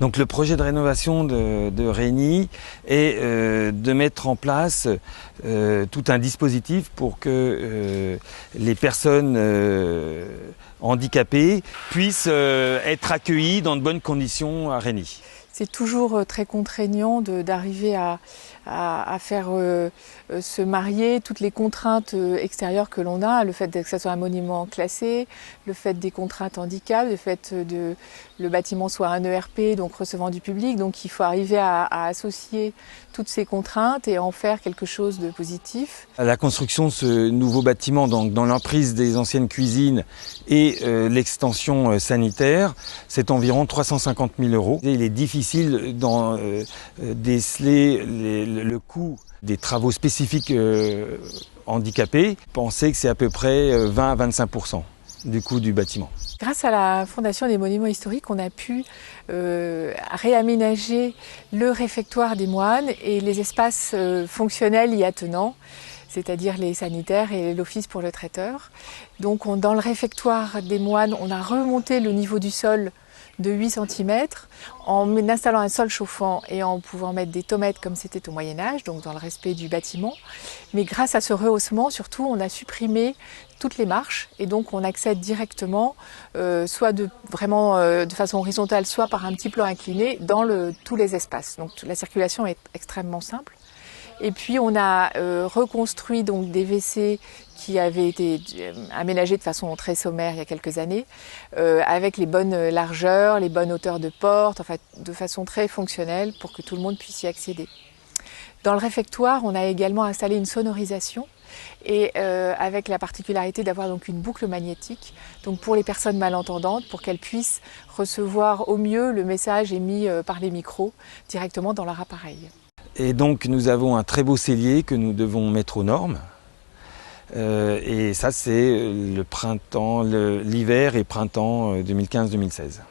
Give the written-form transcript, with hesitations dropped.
Donc le projet de rénovation de Régny est de mettre en place tout un dispositif pour que les personnes handicapées puissent être accueillies dans de bonnes conditions à Régny. C'est toujours très contraignant d'arriver à faire se marier toutes les contraintes extérieures que l'on a, le fait que ce soit un monument classé, le fait des contraintes handicap, le fait que le bâtiment soit un ERP, donc recevant du public. Donc il faut arriver à associer toutes ces contraintes et en faire quelque chose de positif. La construction de ce nouveau bâtiment, donc dans l'emprise des anciennes cuisines et l'extension sanitaire, c'est environ 350 000 €. Et il est difficile d'en déceler le coût des travaux spécifiques handicapés. Pensez que c'est à peu près 20 à 25% du coût du bâtiment. Grâce à la Fondation des Monuments Historiques, on a pu réaménager le réfectoire des moines et les espaces fonctionnels y attenants, c'est-à-dire les sanitaires et l'office pour le traiteur. Donc dans le réfectoire des moines, on a remonté le niveau du sol de 8 cm en installant un sol chauffant et en pouvant mettre des tomates comme c'était au Moyen-Âge, donc dans le respect du bâtiment. Mais grâce à ce rehaussement, surtout, on a supprimé toutes les marches et donc on accède directement, soit de façon horizontale, soit par un petit plan incliné dans tous les espaces. Donc la circulation est extrêmement simple. Et puis on a reconstruit donc des WC qui avaient été aménagés de façon très sommaire il y a quelques années, avec les bonnes largeurs, les bonnes hauteurs de porte, enfin, de façon très fonctionnelle pour que tout le monde puisse y accéder. Dans le réfectoire, on a également installé une sonorisation et avec la particularité d'avoir donc une boucle magnétique, donc pour les personnes malentendantes, pour qu'elles puissent recevoir au mieux le message émis par les micros directement dans leur appareil. Et donc nous avons un très beau cellier que nous devons mettre aux normes. Et ça c'est le printemps, l'hiver et printemps 2015-2016.